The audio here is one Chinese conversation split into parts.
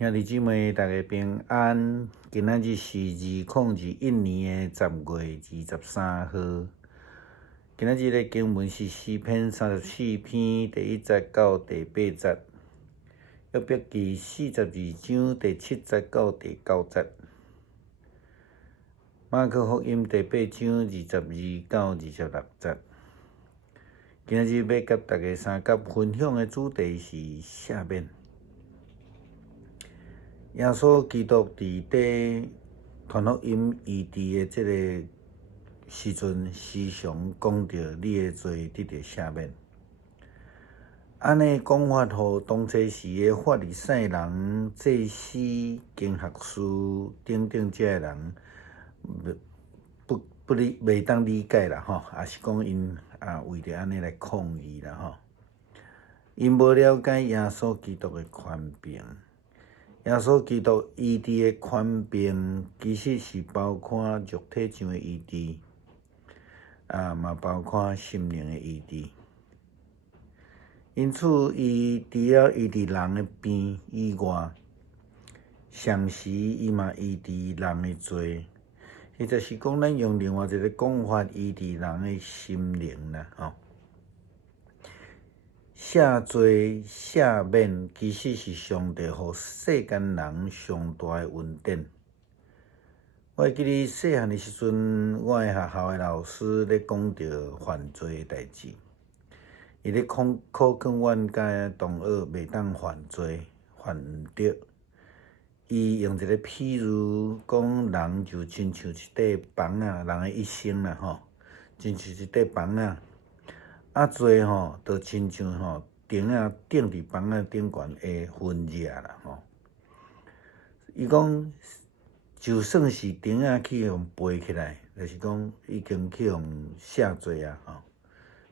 兄弟姊妹，大家平安。今仔日是2021年10月23号。今仔日的经文是诗篇34篇第1节到第8节，约伯记42章第7节到第9节，马可福音第8章22到26节。今仔日要甲大家三角分享的主题是赦免。耶稣基督伫底传福音医治的这个时阵，时常讲到你的罪得到赦免。安尼讲法，互当初时的法利赛人、祭司、经学士等等这个人袂当理解啦吼，也是讲因为着安尼来抗议啦吼。因无了解耶稣基督的权柄。耶稣基督医治的权柄，其实是包括肉体上的医治，嘛包括心灵的医治。因此，伊除了医治人的病以外，同时伊嘛医治人的罪，或者是讲咱用另外一个讲法，医治人的心灵啦吼。赦罪、赦免，其实是上帝互世间人上大的恩典。我会记得细汉的时阵，我的学校的老师咧讲到犯罪的代志，伊咧考劝阮甲同学袂当犯罪，犯毋着。伊用一个譬如讲，人就亲像一块房人的一生啦吼，亲像一块房罪就亲像顶顶伫房顶悬的焚热啦吼。伊讲，就算是顶去互背起来，就是讲已经去互赦罪吼。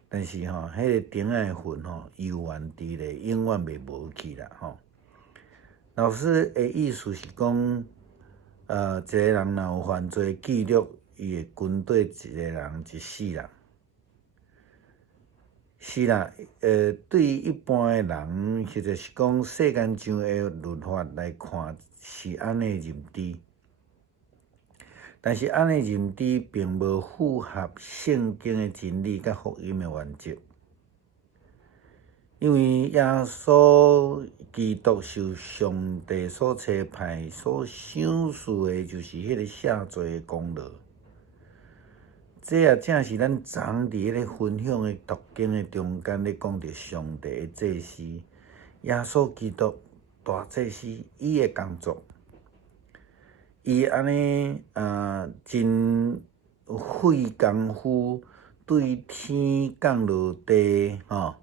但是迄个顶的魂犹原伫咧，永远袂无去啦吼。老师的意思是讲，一个人若有犯罪记录，伊会跟对一个人一世人。是啦，对于一般的人，或者是讲世间上的律法来看，是安尼认知。但是安尼认知并无符合圣经的真理甲福音的原则。因为耶稣基督受上帝所差派，所想事的就是迄个赦罪的功劳。这也正是咱昨伫迄个分享的读经的中间咧讲到上帝的祭司，耶稣基督大祭司，伊的工作，伊安尼真费功夫，对天降落地吼，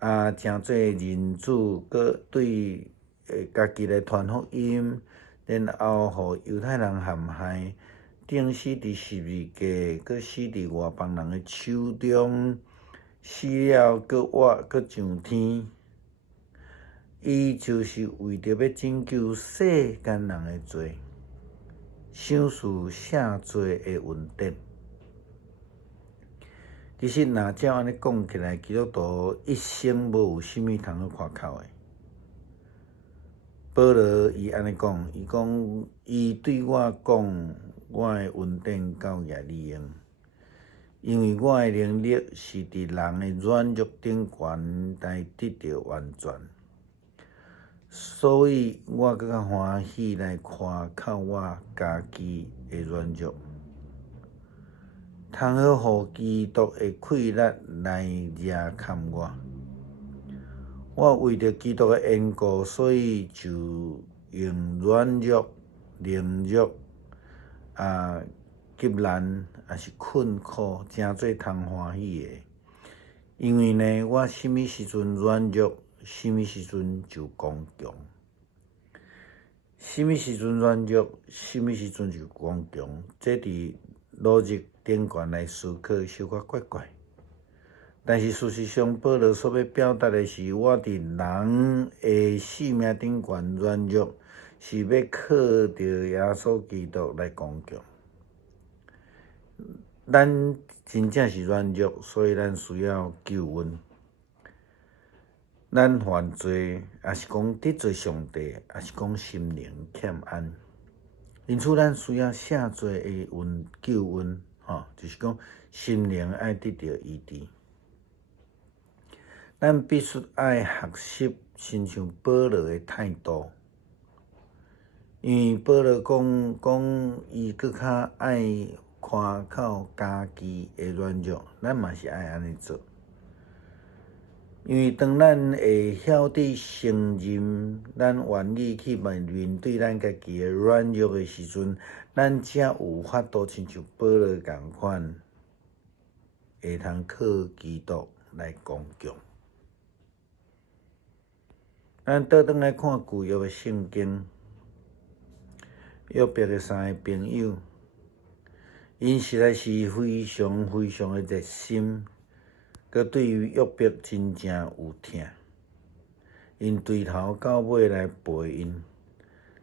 诚侪人子，佮对家己来传福音，然后互犹太人陷害。钉死伫十字架，佮死伫外邦人的手中，死了佮活佮上天。伊就是为着要拯救世间人的罪，享受赦罪的恩典。其实，若照安尼讲起来，基督徒一生无有啥物通好夸口的。保罗伊安尼讲，伊讲伊对我讲。我的恩典够业利用，因为我的能力是伫人的软弱顶悬来得到完全，所以我更较欢喜来夸口我家己的软弱，通好互基督的气力来遮看我。我为着基督的缘故，所以就用软弱、凌辱。急难也是困苦，诚做通欢喜的。因为呢，我什么时阵软弱，什么时阵就刚强；什么时阵软弱，什么时阵就刚强。这伫逻辑顶悬来思考，小可怪怪。但是事实上，保罗所要表达的是，我伫人的性命顶悬软弱。是要靠着耶稣基督来刚强。咱真正是软弱，所以咱需要救恩。咱犯罪，也是讲得罪上帝，也是讲心灵欠安。因此，咱需要赦罪的救恩，就是讲心灵爱得到医治。咱必须爱学习亲像保罗的态度，因为保罗讲伊搁较爱夸口家己的软弱，咱嘛是爱安尼做。因为当咱会晓得承认，咱愿意去面对咱家己的软弱的时阵，咱才有法度亲像保罗共款，会通靠基督来刚强。咱倒转来看旧约的圣经，约伯的3个朋友，因实在是非常的热心。佮对于约伯真正有疼，因对头到尾来陪因。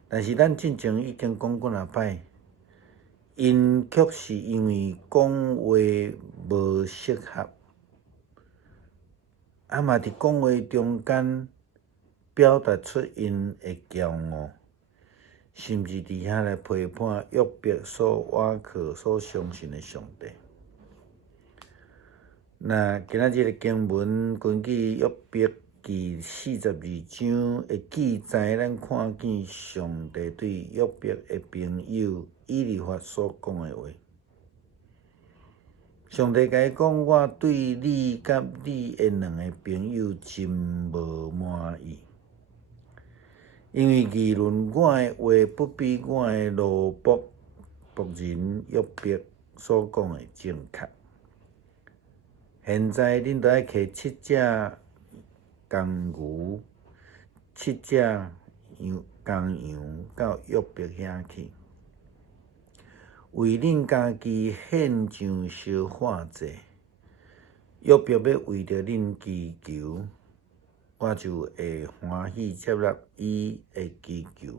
但是咱进前已经讲过几摆，因却是因为讲话无适合，嘛伫讲话中间表达出因的骄傲，甚至伫遐来批判约伯所倚靠、所相信的上帝。那今仔日的经文根据约伯记42章的记载，咱看见上帝对约伯的朋友以利法所讲的话。上帝甲伊讲：“我对你甲你的2个朋友真无满意，因为议论我的话不比我的奴仆人约伯所讲的正确。现在恁着爱摕7只公牛、7只公羊到约伯遐去，为恁家己献上烧化祭。约伯要为着恁祈求，我就会欢喜接纳伊的祈求，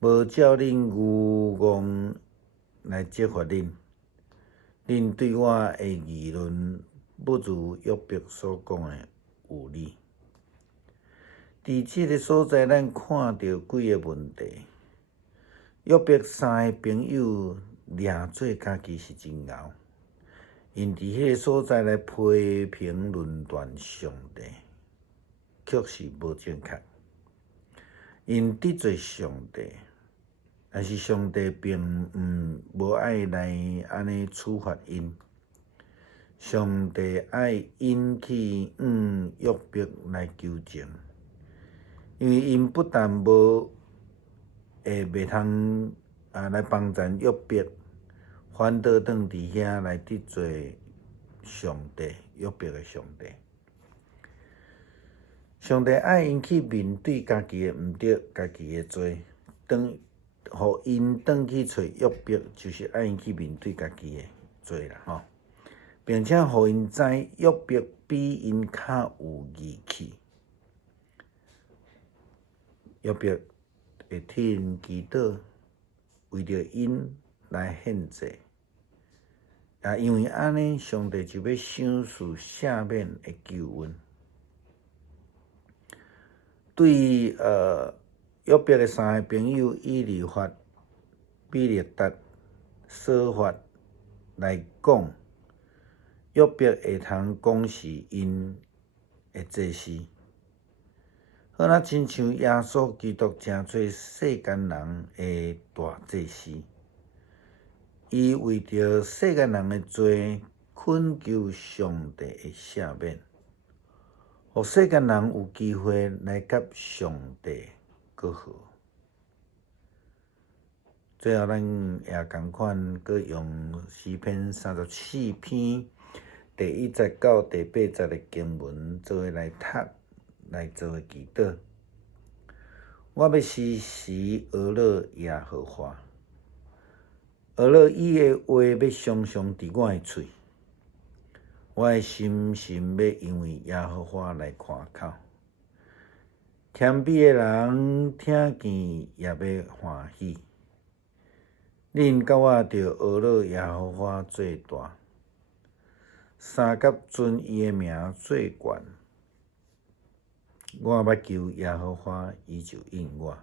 无照恁愚妄来责罚恁。恁对我的议论不如约伯所讲的有理。伫即个所在，咱看到几个问题。约伯3个朋友掠做家己是真牛，因伫迄个所在来批评论断上帝，却是无正确。因得罪上帝。但是上帝并无爱来安尼处罚因，上帝爱因去约伯来求情，因为因不但袂通来帮助约伯，反倒转伫遐来得罪上帝，约伯的上帝。上帝爱因去面对家己的毋对，家己的罪，互因转去找约伯，就是爱因去面对家己的罪啦，并且互因知约伯比因较有义气。约伯会替因祈祷，为着因来献祭。因为安尼，上帝就要赏赐赦免的救恩。对于约伯的3个朋友以利法、比勒达、所法来讲，约伯会通讲是因的祭司。好啦，亲像耶稣基督诚做世间人的大祭司，伊为着世间人的罪，恳求上帝的赦免，互世间人有机会来甲上帝和好。最后，咱也同款，搁用诗篇34篇第1节到第8节的经文做伙来读，来做伙祈祷。我要时时学乐耶和华，学乐伊的话要常常伫我的嘴。我的心要因为耶和华来夸口。谦卑的人听见也要欢喜。恁甲我着学乐耶和华做大，三甲尊伊的名做悬。我要求耶和华，伊就应我，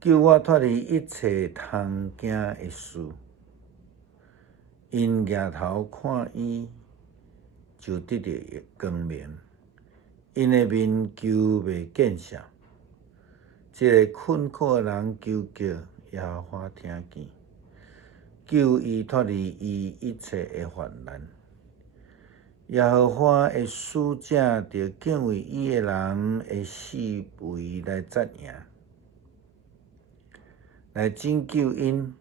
救我脱离一切通惊的事。因抬头看伊，就得到光明。因的面求袂见笑。一个困苦的人求叫耶和华听见，救伊脱离伊一切的患难。耶和华的使者着敬畏伊的人的四围来接应，来拯救因。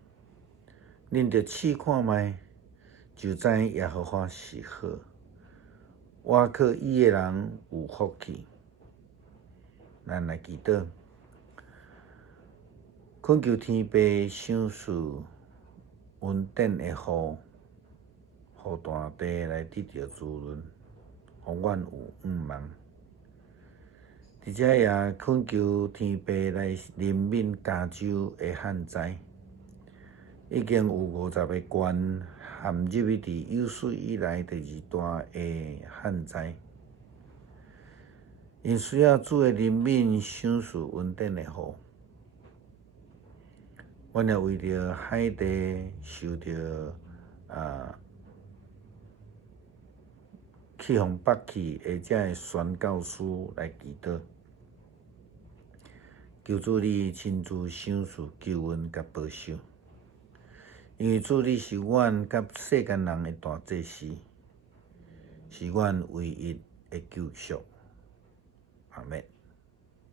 恁着试看觅，就知耶和华是好。倚靠伊的人有福气。咱来祈祷，恳求天父赏赐稳定的雨，予大地来得到滋润，予阮有望。而且也恳求天父来怜悯加州的旱灾，已经有50个县陷入伫有史以来第2大的旱灾。因需要主的怜悯，赏赐稳定的雨。阮也为着海地受到气风北去的这的宣教师来祈祷，求主你亲自赏赐救恩甲保守，因为主你是阮甲世间人的大祭司，是阮唯一的救赎。阿们。